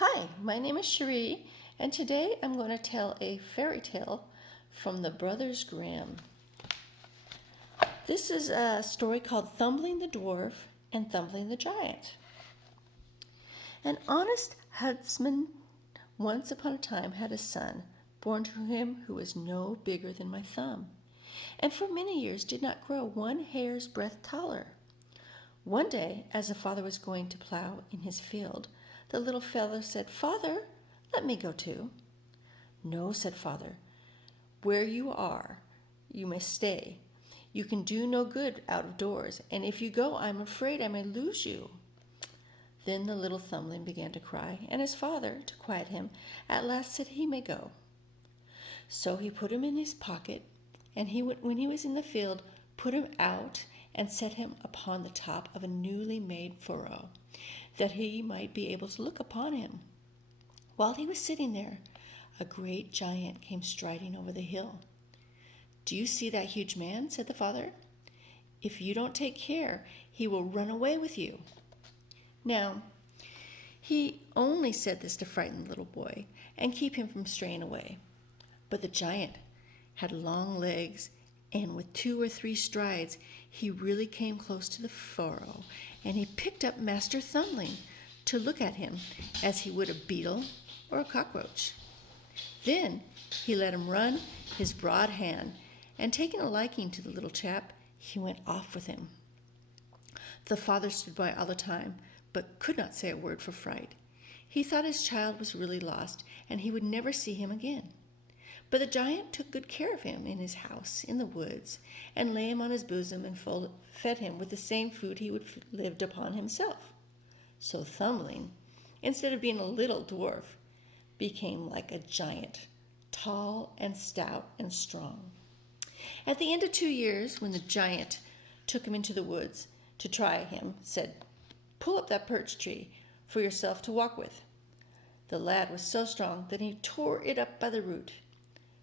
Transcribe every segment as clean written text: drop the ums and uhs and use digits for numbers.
Hi, my name is Cherie, and today I'm going to tell a fairy tale from the Brothers Grimm. This is a story called Thumbling the Dwarf and Thumbling the Giant. An honest husband once upon a time had a son born to him who was no bigger than my thumb, and for many years did not grow one hair's breadth taller. One day, as the father was going to plow in his field, the little fellow said, "Father, let me go too." "No," said father. "Where you are, you must stay. You can do no good out of doors, and if you go, I'm afraid I may lose you." Then the little Thumbling began to cry, and his father, to quiet him, at last said he may go. So he put him in his pocket, and when he was in the field, put him out and set him upon the top of a newly made furrow, that he might be able to look upon him. While he was sitting there, a great giant came striding over the hill. "Do you see that huge man?" said the father. "If you don't take care, he will run away with you." Now, he only said this to frighten the little boy and keep him from straying away. But the giant had long legs, and with 2 or 3 strides, he really came close to the furrow, and he picked up Master Thumbling to look at him as he would a beetle or a cockroach. Then he let him run his broad hand, and taking a liking to the little chap, he went off with him. The father stood by all the time, but could not say a word for fright. He thought his child was really lost, and he would never see him again. But the giant took good care of him in his house in the woods, and lay him on his bosom and fed him with the same food he would lived upon himself. So Thumbling, instead of being a little dwarf, became like a giant, tall and stout and strong. At the end of 2 years, when the giant took him into the woods to try him, said, "Pull up that birch tree for yourself to walk with." The lad was so strong that he tore it up by the root.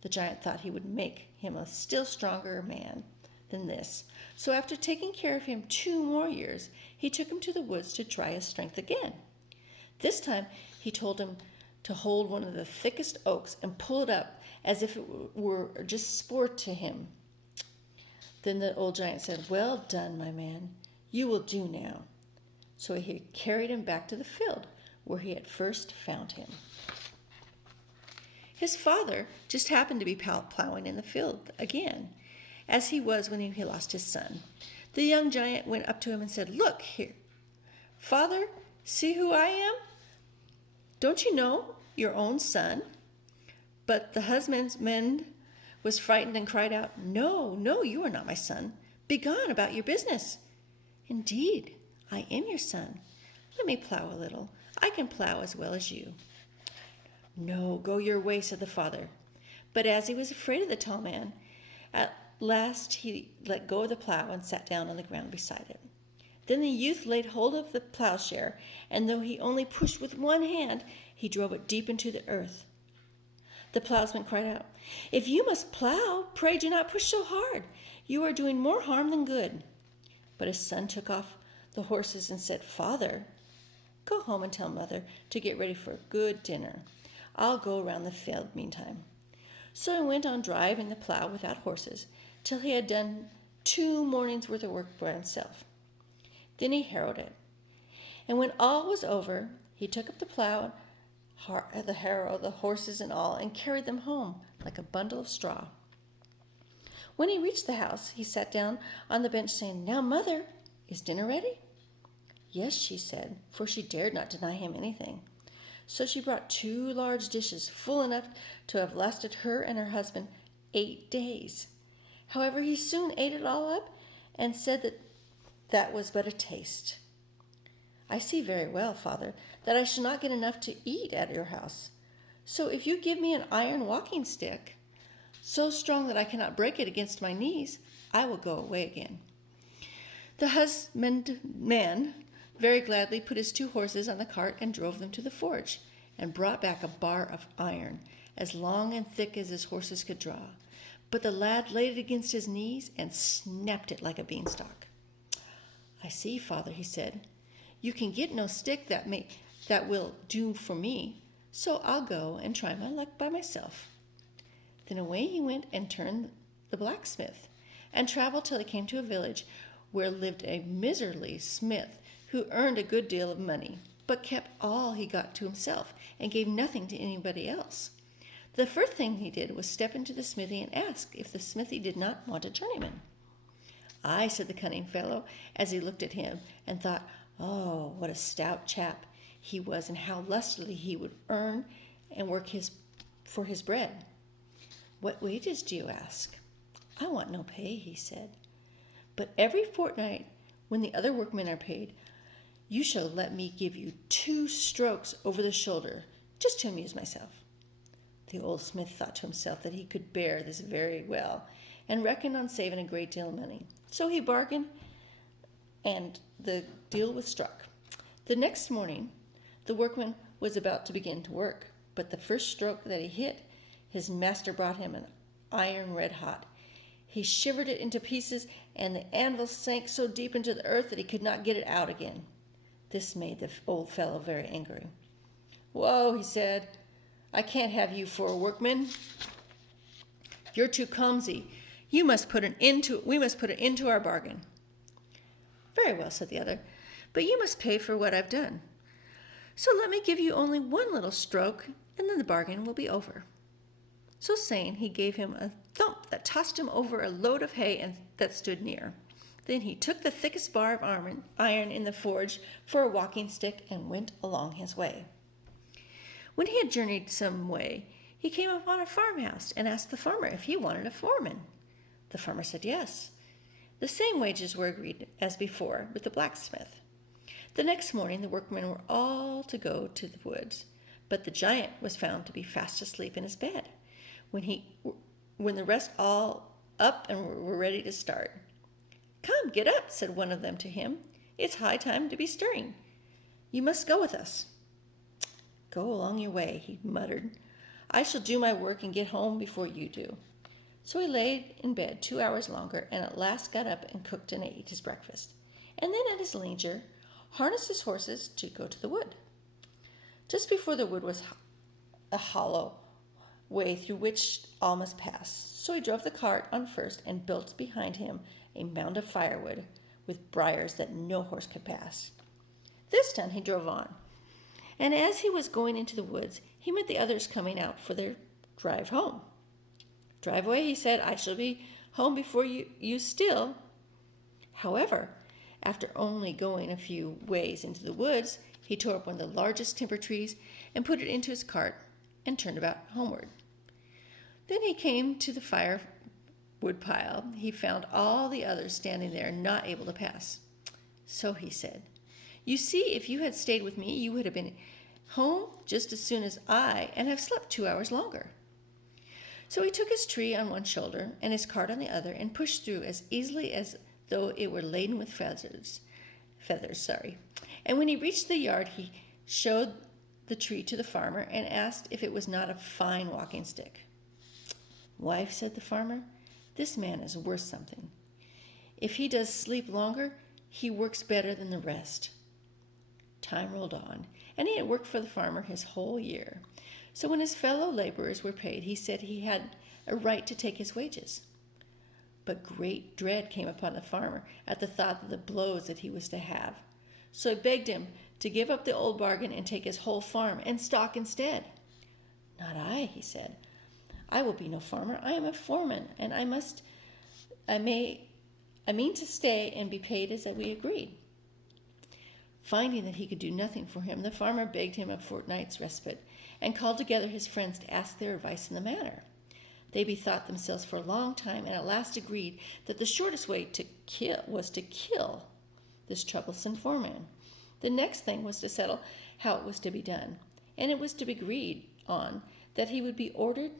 The giant thought he would make him a still stronger man than this. So after taking care of him 2 more years, he took him to the woods to try his strength again. This time he told him to hold one of the thickest oaks and pull it up as if it were just sport to him. Then the old giant said, "Well done, my man. You will do now." So he carried him back to the field where he had first found him. His father just happened to be plowing in the field again, as he was when he lost his son. The young giant went up to him and said, "Look here, Father, see who I am? Don't you know your own son?" But the husbandman was frightened and cried out, "No, no, you are not my son. Begone about your business." "Indeed, I am your son. Let me plow a little. I can plow as well as you." "No, go your way," said the father. But as he was afraid of the tall man, at last he let go of the plow and sat down on the ground beside it. Then the youth laid hold of the plowshare, and though he only pushed with one hand, he drove it deep into the earth. The plowsman cried out, "If you must plow, pray do not push so hard. You are doing more harm than good." But his son took off the horses and said, "Father, go home and tell mother to get ready for a good dinner. I'll go around the field meantime." So he went on driving the plow without horses till he had done 2 mornings' worth of work by himself. Then he harrowed it. And when all was over, he took up the plow, the harrow, the horses and all, and carried them home like a bundle of straw. When he reached the house, he sat down on the bench saying, "Now, mother, is dinner ready?" "Yes," she said, for she dared not deny him anything. So she brought 2 large dishes full enough to have lasted her and her husband 8 days. However, he soon ate it all up and said that was but a taste. "I see very well, Father, that I shall not get enough to eat at your house. So if you give me an iron walking stick, so strong that I cannot break it against my knees, I will go away again." The husbandman very gladly put his 2 horses on the cart and drove them to the forge, and brought back a bar of iron, as long and thick as his horses could draw. But the lad laid it against his knees and snapped it like a beanstalk. "I see, Father," he said. "You can get no stick that that will do for me, so I'll go and try my luck by myself." Then away he went and turned the blacksmith, and traveled till he came to a village where lived a miserly smith who earned a good deal of money, but kept all he got to himself and gave nothing to anybody else. The first thing he did was step into the smithy and ask if the smithy did not want a journeyman. "Aye," said the cunning fellow, as he looked at him and thought, "Oh, what a stout chap he was, and how lustily he would earn and work for his bread." "What wages do you ask?" "I want no pay," he said, "but every fortnight, when the other workmen are paid, you shall let me give you 2 strokes over the shoulder, just to amuse myself." The old smith thought to himself that he could bear this very well, and reckoned on saving a great deal of money. So he bargained, and the deal was struck. The next morning, the workman was about to begin to work, but the first stroke that he hit, his master brought him an iron red hot. He shivered it into pieces, and the anvil sank so deep into the earth that he could not get it out again. This made the old fellow very angry. "Whoa," he said, "I can't have you for a workman. You're too clumsy. We must put an end to our bargain." "Very well," said the other, "but you must pay for what I've done. So let me give you only 1 little stroke, and then the bargain will be over." So saying, he gave him a thump that tossed him over a load of hay that stood near. Then he took the thickest bar of iron in the forge for a walking stick and went along his way. When he had journeyed some way, he came upon a farmhouse and asked the farmer if he wanted a foreman. The farmer said yes. The same wages were agreed as before with the blacksmith. The next morning the workmen were all to go to the woods, but the giant was found to be fast asleep in his bed when the rest all up and were ready to start. "Come, get up," said one of them to him. "It's high time to be stirring. You must go with us." "Go along your way," he muttered. "I shall do my work and get home before you do." So he lay in bed 2 hours longer, and at last got up and cooked and ate his breakfast, and then at his leisure harnessed his horses to go to the wood. Just before the wood was a hollow way through which all must pass, so he drove the cart on first and built behind him a mound of firewood with briars that no horse could pass. This done, he drove on, and as he was going into the woods, he met the others coming out for their drive home. "Drive away," he said. "I shall be home before you still." However, after only going a few ways into the woods, he tore up one of the largest timber trees and put it into his cart and turned about homeward. Then he came to the firewood pile. He found all the others standing there, not able to pass. So he said, "You see, if you had stayed with me, you would have been home just as soon as I, and have slept 2 hours longer." So he took his tree on one shoulder and his cart on the other, and pushed through as easily as though it were laden with feathers. And when he reached the yard, he showed the tree to the farmer and asked if it was not a fine walking stick. "Wife," said the farmer, "this man is worth something. If he does sleep longer, he works better than the rest." Time rolled on, and he had worked for the farmer his whole year. So when his fellow laborers were paid, he said he had a right to take his wages. But great dread came upon the farmer at the thought of the blows that he was to have. So he begged him to give up the old bargain and take his whole farm and stock instead. "Not I," he said. "I will be no farmer. I am a foreman, and I mean to stay and be paid as we agreed." Finding that he could do nothing for him, the farmer begged him a fortnight's respite, and called together his friends to ask their advice in the matter. They bethought themselves for a long time, and at last agreed that the shortest way was to kill this troublesome foreman. The next thing was to settle how it was to be done, and it was to be agreed on that he would be ordered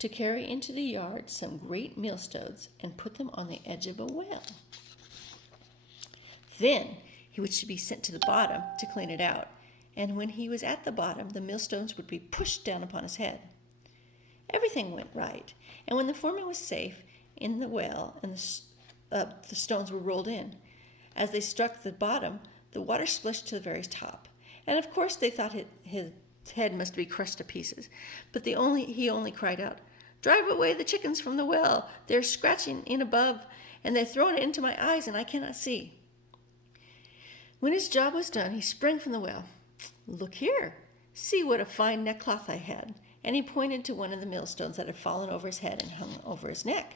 to carry into the yard some great millstones and put them on the edge of a well. Then he was to be sent to the bottom to clean it out, and when he was at the bottom, the millstones would be pushed down upon his head. Everything went right, and when the foreman was safe in the well and the stones were rolled in, as they struck the bottom, the water splashed to the very top, And of course they thought his head must be crushed to pieces. But he only cried out, "Drive away the chickens from the well. They're scratching in above, and they're throwing it into my eyes, and I cannot see." When his job was done, he sprang from the well. "Look here, see what a fine neckcloth I had." And he pointed to one of the millstones that had fallen over his head and hung over his neck.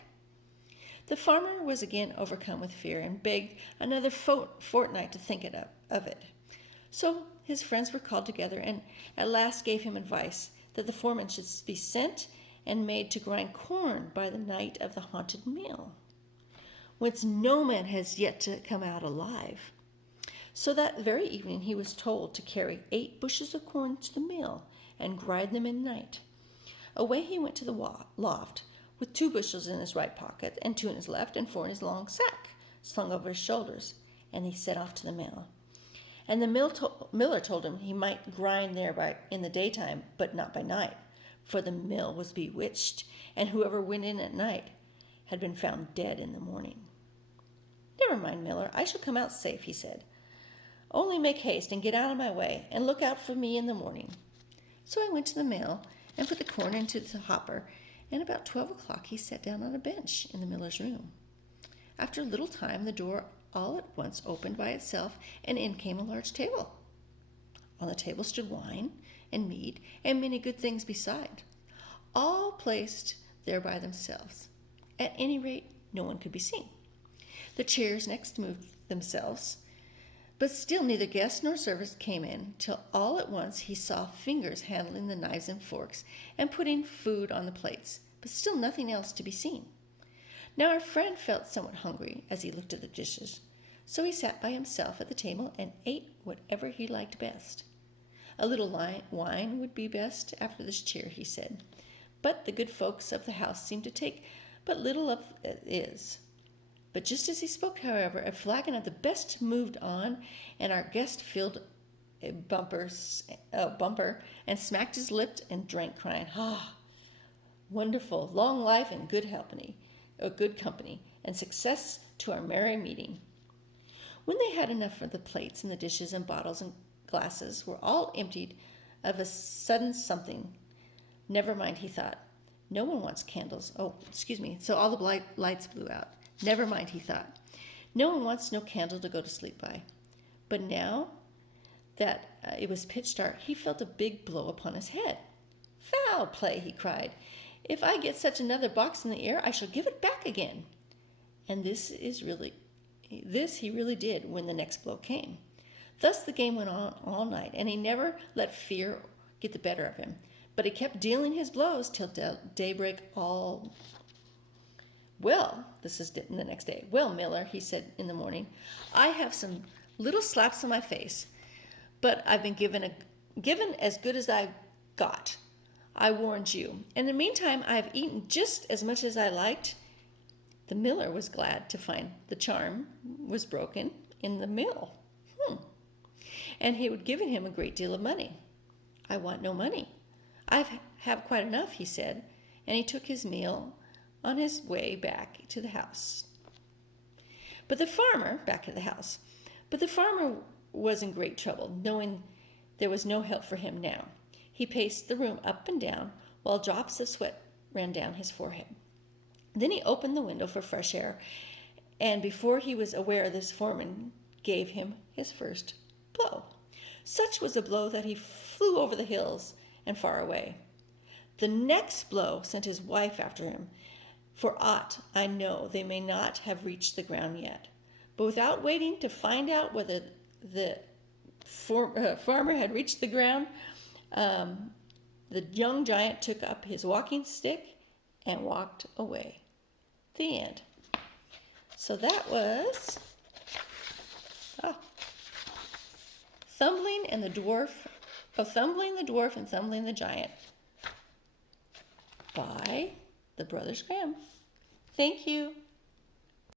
The farmer was again overcome with fear and begged another fortnight to think of it. So his friends were called together and at last gave him advice that the foreman should be sent and made to grind corn by the night of the haunted mill, whence no man has yet to come out alive. So that very evening he was told to carry 8 bushels of corn to the mill and grind them in the night. Away he went to the loft, with 2 bushels in his right pocket, and 2 in his left, and 4 in his long sack, slung over his shoulders, and he set off to the mill. And the miller told him he might grind there in the daytime, but not by night, for the mill was bewitched, and whoever went in at night had been found dead in the morning. "Never mind, miller, I shall come out safe," he said. "Only make haste and get out of my way, and look out for me in the morning." So I went to the mill and put the corn into the hopper, and about 12 o'clock he sat down on a bench in the miller's room. After a little time, the door all at once opened by itself, and in came a large table. On the table stood wine and meat and many good things beside, all placed there by themselves. At any rate, no one could be seen. The chairs next moved themselves, but still neither guest nor servant came in, till all at once he saw fingers handling the knives and forks and putting food on the plates, but still nothing else to be seen. Now our friend felt somewhat hungry as he looked at the dishes, so he sat by himself at the table and ate whatever he liked best. A little wine would be best after this cheer, he said, but the good folks of the house seemed to take but little of it. But just as he spoke, however, a flagon of the best moved on, and our guest filled a bumper and smacked his lips and drank, crying, "Ah, wonderful, long life and good company, and success to our merry meeting." When they had enough of the plates and the dishes and bottles and glasses were all emptied, of a sudden something. "Never mind," he thought. "No one wants candles. So all the lights blew out. Never mind," he thought. "No one wants no candle to go to sleep by." But now that it was pitch dark, he felt a big blow upon his head. "Foul play," he cried. "If I get such another box in the air, I shall give it back again." And this he really did when the next blow came. Thus the game went on all night, and he never let fear get the better of him, but he kept dealing his blows till daybreak all. "Well," this is the next day. "Well, miller," he said in the morning, "I have some little slaps on my face, but I've been given as good as I've got. I warned you. In the meantime, I have eaten just as much as I liked." The miller was glad to find the charm was broken in the mill, and he had given him a great deal of money. "I want no money. I have quite enough," he said, and he took his meal on his way back to the house. But the farmer was in great trouble, knowing there was no help for him now. He paced the room up and down, while drops of sweat ran down his forehead. Then he opened the window for fresh air, and before he was aware, this foreman gave him his first blow. Such was the blow that he flew over the hills and far away. The next blow sent his wife after him. For aught I know, they may not have reached the ground yet. But without waiting to find out whether the farmer had reached the ground, the young giant took up his walking stick and walked away. The end. So that was Thumbling the Dwarf and Thumbling the Giant by the Brothers Grimm. Thank you.